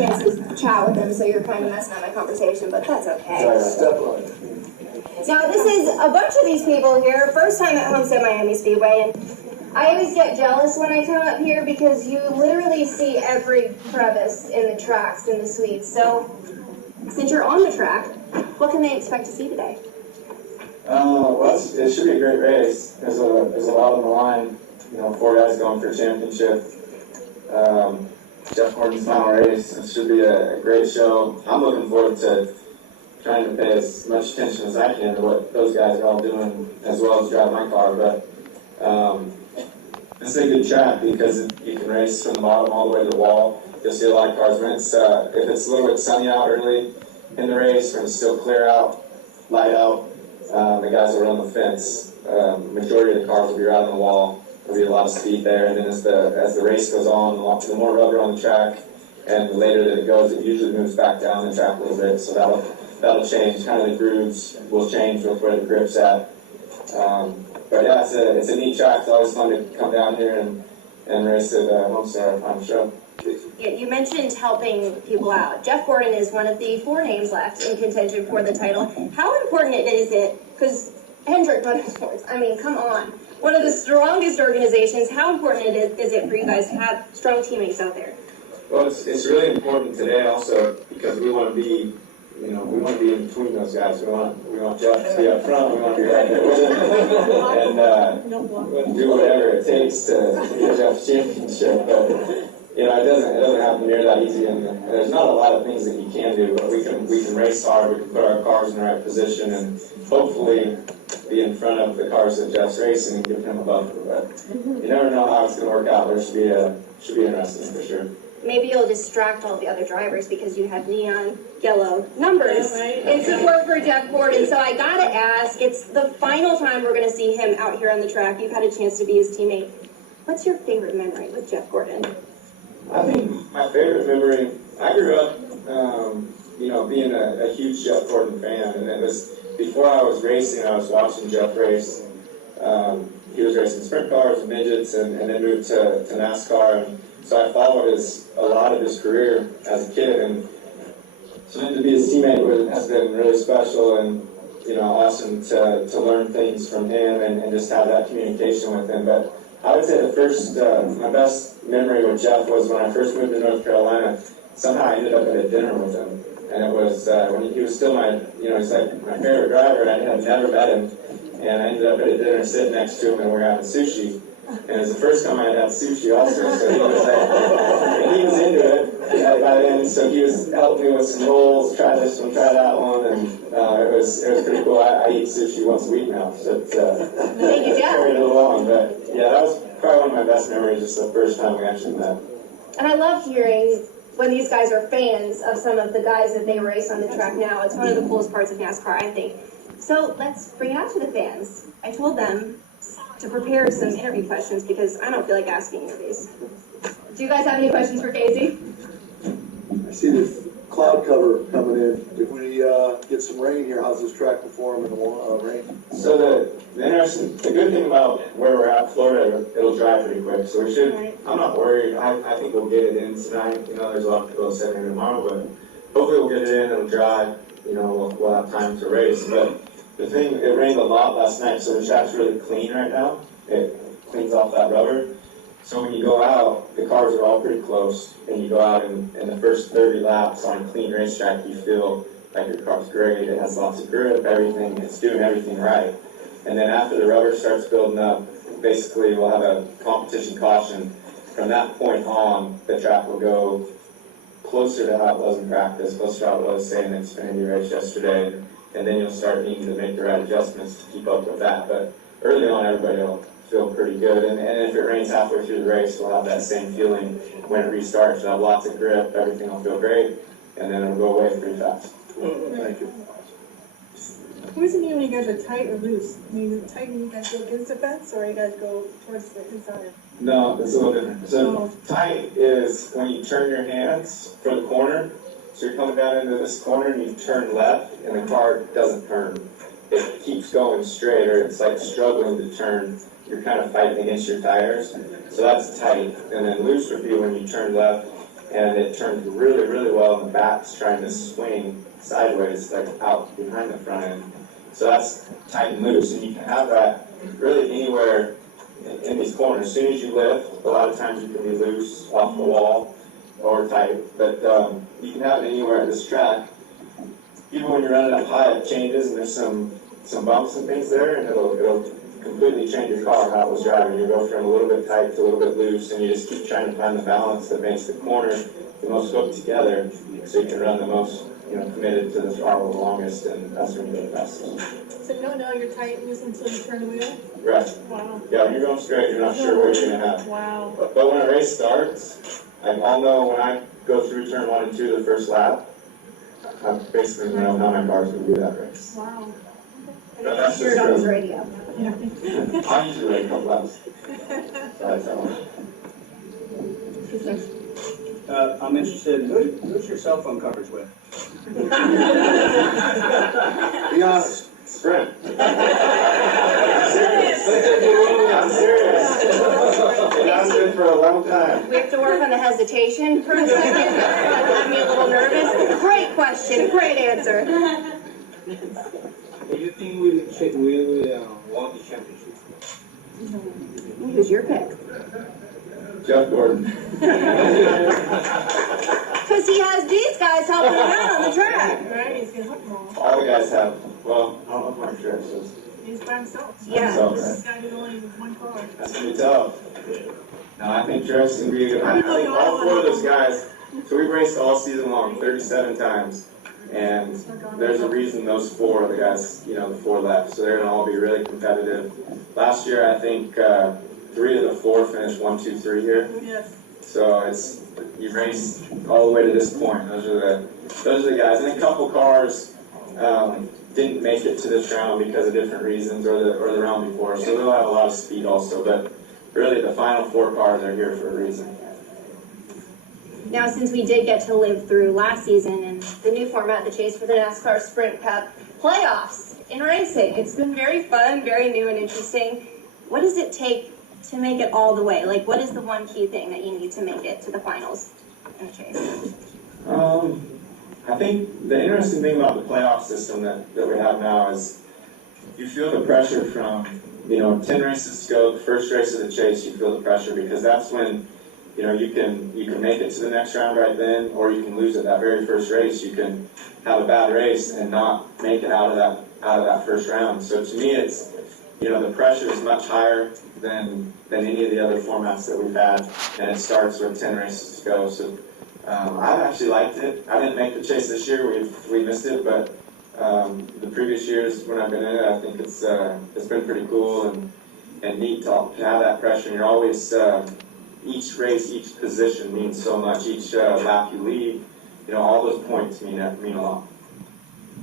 chances to chat with him, so you're kind of messing up my conversation, but that's okay. Definitely. Now, this is a bunch of these people here, first time at Homestead Miami Speedway, and I always get jealous when I come up here because you literally see every crevice in the tracks in the suites. So, since you're on the track, what can they expect to see today? Well, it should be a great race. There's a lot on the line. 4 guys going for a championship. Jeff Gordon's final race. It should be a great show. I'm looking forward to trying to pay as much attention as I can to what those guys are all doing, as well as drive my car. But it's a good track because you can race from the bottom all the way to the wall. You'll see a lot of cars. If it's a little bit sunny out early in the race, when it's still clear out, light out, the guys will run the fence. Majority of the cars will be right on the wall. There'll be a lot of speed there, and then as the race goes on, the more rubber on the track, and the later that it goes, it usually moves back down the track a little bit. So that'll change. Kind of the grooves will change with where the grip's at. But yeah, it's a neat track. It's always fun to come down here and race at Homestead on the show. You mentioned helping people out. Jeff Gordon is one of the 4 names left in contention for the title. How important is it? Because Hendrick Motorsports, I mean, come on. One of the strongest organizations. How important is it for you guys to have strong teammates out there? Well, it's really important today also because we want to be, we want to be in between those guys. We want Jeff to be up front. We want to be right there with him and do whatever it takes to get Jeff's championship. But it doesn't happen near that easy. And there's not a lot of things that you can do, but we can race hard. We can put our cars in the right position and hopefully be in front of the cars that Jeff's racing and give him a bumper. But you never know how it's going to work out. There should be interesting for sure. Maybe you'll distract all the other drivers because you have neon yellow numbers in support for Jeff Gordon. So I gotta ask, it's the final time we're gonna see him out here on the track. You've had a chance to be his teammate. What's your favorite memory with Jeff Gordon? I think my favorite memory, I grew up, being a huge Jeff Gordon fan, and it was before I was racing, I was watching Jeff race. He was racing sprint cars and midgets, and then moved to NASCAR. And so I followed a lot of his career as a kid, and so then to be his teammate has been really special and awesome to learn things from him and just have that communication with him. But I would say my best memory with Jeff was when I first moved to North Carolina. Somehow I ended up at a dinner with him, and it was when he was still he's like my favorite driver. I had never met him, and I ended up at a dinner sitting next to him, and we were having sushi. And it was the first time I had had sushi also, so he was into it by then. So he was helping me with some rolls, try this one, try that one, and it was pretty cool. I eat sushi once a week now, so it's carried it along. But yeah, that was probably one of my best memories, just the first time we actually met. And I love hearing when these guys are fans of some of the guys that they race on the track now. It's one of the coolest parts of NASCAR, I think. So let's bring it out to the fans. I told them to prepare some interview questions because I don't feel like asking you these. Do you guys have any questions for Kasey? I see this cloud cover coming in. If we get some rain here, how's this track perform in the rain? So the good thing about where we're at, Florida, it'll dry pretty quick. So we should. I'm not worried. I think we'll get it in tonight. There's a lot of people saying maybe tomorrow, but hopefully we'll get it in. It'll dry. We'll have time to race. But the thing, it rained a lot last night, so the track's really clean right now. It cleans off that rubber. So when you go out, the cars are all pretty close, and you go out in the first 30 laps on a clean racetrack, you feel like your car's great. It has lots of grip, everything. It's doing everything right. And then after the rubber starts building up, basically we'll have a competition caution. From that point on, the track will go closer to how it was in practice, closer to how it was, say, in the Xfinity race yesterday. And then you'll start needing to make the right adjustments to keep up with that. But early on, everybody will feel pretty good. And if it rains halfway through the race, we'll have that same feeling when it restarts. We'll have lots of grip, everything will feel great, and then it'll go away pretty fast. Thank you. What does it mean when you guys are tight or loose? I mean, tight when you guys go against the fence, or you guys go towards the inside? No, it's a little different. So tight is when you turn your hands for the corner. So you're coming down into this corner and you turn left, and the car doesn't turn. It keeps going straight, or it's like struggling to turn. You're kind of fighting against your tires. So that's tight. And then loose would be when you turn left and it turns really, really well, and the back's trying to swing sideways, like out behind the front end. So that's tight and loose, and you can have that really anywhere in these corners. As soon as you lift, a lot of times you can be loose off the wall or tight, but you can have it anywhere at this track. Even when you're running up high, it changes, and there's some bumps and things there, and it'll completely change your car how it was driving. You go from a little bit tight to a little bit loose, and you just keep trying to find the balance that makes the corner the most hooked together, so you can run the most, committed to the throttle the longest, and that's when you go the fastest. So you don't know you're tight and loose until you turn the wheel? Right. Wow. Yeah, when you're going straight, you're not sure what you're going to have. Wow. But when a race starts, I'll know when I go through turn 1 and 2 the first lap, I basically know how my car's going to do that race. Wow. But that's Hear it just on his true. radio. I usually wait a couple laps. That's all. I'm interested, who's your cell phone coverage with? Be honest. Sprint. I'm serious. It has been for a long time. We have to work on the hesitation for a second. That got me a little nervous. Great question, great answer. Do you think we'll won the championship? Who's your pick? Jeff Gordon. Because he has these guys helping him out on the track. Right, he's gonna hook them all. All the guys have. Well, I don't know if my track says. He's by himself. Yeah. This guy who's only with one car. That's gonna be tough. No, I think Trev's gonna be good. I think all 4 of those guys. So we've raced all season long, 37 times, and there's a reason those 4 are the guys, the 4 left. So they're gonna all be really competitive. Last year, I think 3 of the 4 finished 1, 2, 3 here. Yes. So you race all the way to this point. Those are the guys. And a couple cars didn't make it to this round because of different reasons, or the round before. So they'll have a lot of speed also. But really, the final 4 cars are here for a reason. Now, since we did get to live through last season and the new format, the Chase for the NASCAR Sprint Cup playoffs in racing, it's been very fun, very new and interesting. What does it take to make it all the way? Like, what is the one key thing that you need to make it to the finals in the Chase? I think the interesting thing about the playoff system that we have now is you feel the pressure from, 10 races to go, the first race of the Chase, you feel the pressure because that's when, you can make it to the next round right then, or you can lose it that very first race. You can have a bad race and not make it out of that first round. So to me, it's, the pressure is much higher than any of the other formats that we've had, and it starts with 10 races to go. So I actually liked it. I didn't make the Chase this year. We missed it, but the previous years when I've been in it, I think it's been pretty cool and neat to have that pressure. And you're always each race, each position means so much. Each lap you lead, all those points mean a lot.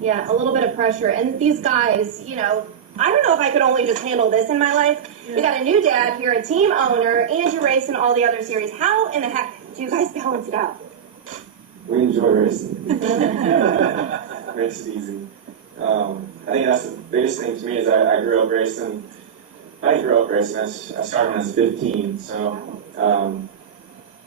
Yeah, a little bit of pressure. And these guys, I don't know if I could only just handle this in my life. You got a new dad, you're a team owner, and you're racing all the other series. How in the heck do you guys balance it out? We enjoy racing. Makes it easy. I think that's the biggest thing to me is I grew up racing. I didn't grow up racing. I started when I was 15, so I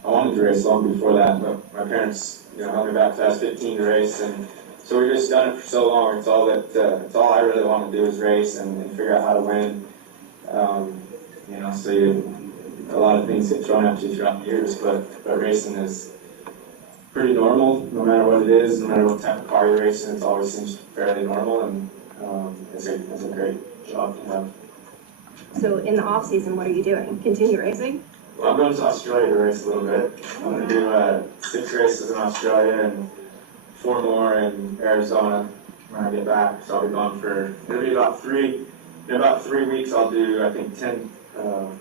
wanted to race long before that, but my parents, held me back till I was 15 to race, and so we've just done it for so long. It's all I really want to do is race and figure out how to win. So a lot of things get thrown at you throughout the years, but racing is pretty normal, no matter what it is, no matter what type of car you're racing. It always seems fairly normal, and it's a great job to have. So in the off season, what are you doing? Continue racing? Well, I'm going to Australia to race a little bit. I'm going to do 6 races in Australia and 4 more in Arizona when I get back. So I'll be gone for, it'll be about 3 weeks. I'll do, I think, 10 or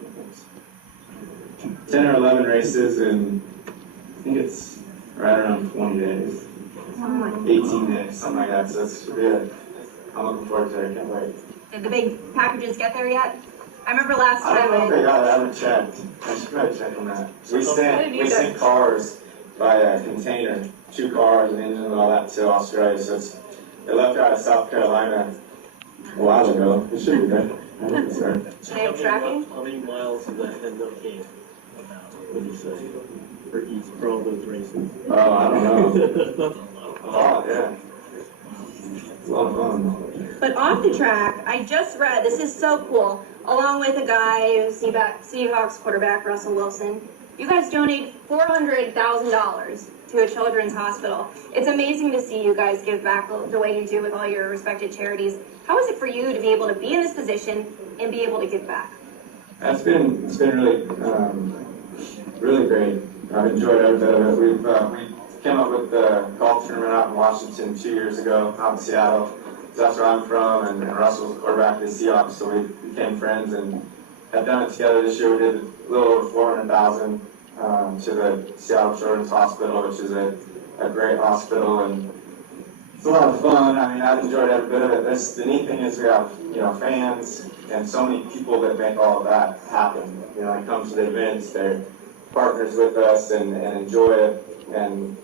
11 races, and I think it's right around 20 days. Oh my 18 days, something like that. So that's good. I'm looking forward to it. I can't wait. Did the big packages get there yet? I remember last I don't know if time. they got it. I haven't checked. I should probably check on that. We sent cars by a container, 2 cars, an engine, and all that to Australia. So they left out of South Carolina a while ago. It should be there. I think it's there. Should I have tracking? How many miles does that end up being? What do you say? for all those races? Oh, I don't know. Oh, yeah. It's a lot of fun. But off the track, I just read, this is so cool, along with a guy, Seahawks quarterback, Russell Wilson, you guys donate $400,000 to a children's hospital. It's amazing to see you guys give back the way you do with all your respected charities. How is it for you to be able to be in this position and be able to give back? It's been really, really great. I've enjoyed every bit of it. We came up with the golf tournament out in Washington 2 years ago, out in Seattle. That's where I'm from, and Russell was the quarterback of the Seahawks, so we became friends and have done it together. This year we did a little over $400,000 to the Seattle Children's Hospital, which is a great hospital, and it's a lot of fun. I mean, I've enjoyed every bit of it. The neat thing is we have, fans and so many people that make all of that happen. They come to the events, they're partners with us and enjoy it, and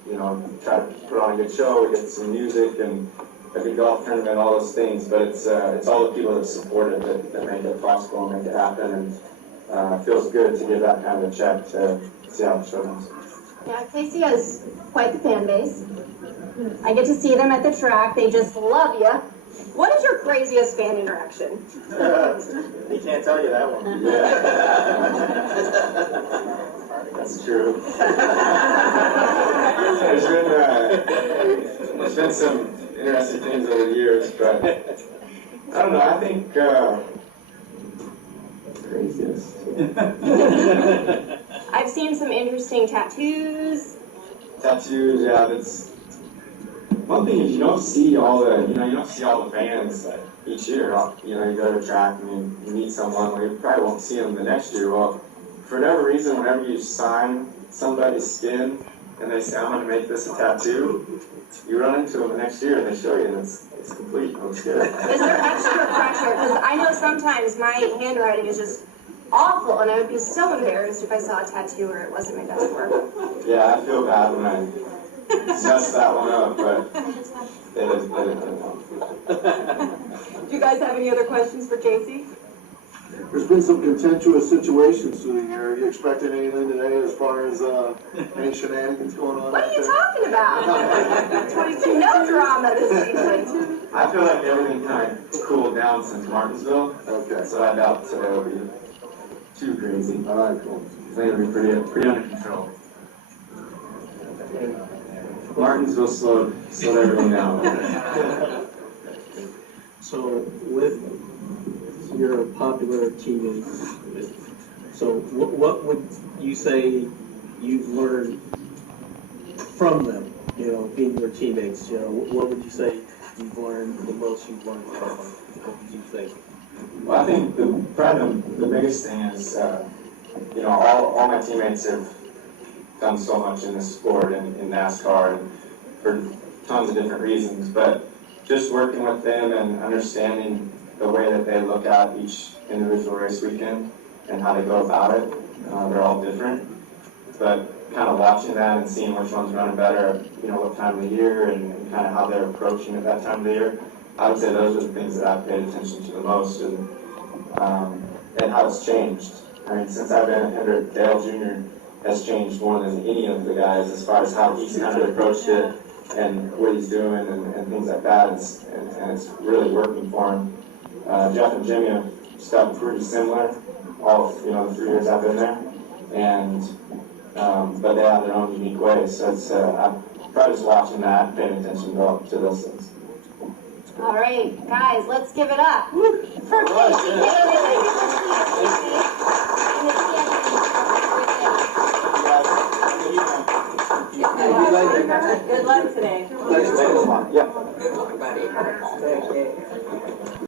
try to put on a good show. We get some music and a good golf tournament, all those things. But it's all the people that support it that make it possible and make it happen. And it feels good to give that kind of a check to Seattle Children's. Yeah, Kasey has quite the fan base. I get to see them at the track. They just love you. What is your craziest fan interaction? He can't tell you that one. That's true. There's been some interesting things over the years, but I don't know. I think craziest. I've seen some interesting tattoos. Tattoos, yeah. That's one thing. Is you don't see all the fans each year. You go to a track and you meet someone. Well, you probably won't see them the next year. Well, for whatever reason, whenever you sign somebody's skin and they say, "I'm going to make this a tattoo," you run into them the next year and they show you, and it's complete. I'm scared. Is there extra pressure? Because I know sometimes my handwriting is just awful, and I would be so embarrassed if I saw a tattoo or it wasn't my best work. Yeah, I feel bad when I mess that one up, but it is. Do you guys have any other questions for Kasey? There's been some contentious situations through the year. Are you expecting anything today as far as any shenanigans going on? What are you talking about? 22, no drama this season. I feel like everything kind of cooled down since Martinsville. Okay. So I doubt today will be too crazy. All right, cool. I think it'll be pretty under control. Martinsville slowed everything down. So with your popular teammates, so what would you say you've learned from them, being your teammates? What would you say you've learned, the most you've learned from them? What would you think? Well, I think probably the biggest thing is, all my teammates have done so much in this sport and in NASCAR and for tons of different reasons, but just working with them and understanding the way that they look at each individual race weekend and how they go about it, they're all different, but kind of watching that and seeing which one's running better, what time of the year and kind of how they're approaching at that time of the year, I would say those are the things that I've paid attention to the most, and how it's changed. I mean, since I've been here, Dale Jr. has changed more than any of the guys as far as how he's kind of approached it and what he's doing and things like that, and it's really working for him. Jeff and Jimmy have stuck pretty similar all the 3 years I've been there, and but they have their own unique ways. So it's I'm probably just watching that, paying attention to those things. All right, guys, let's give it up for Kasey. Good luck today. Thanks, man. Yeah.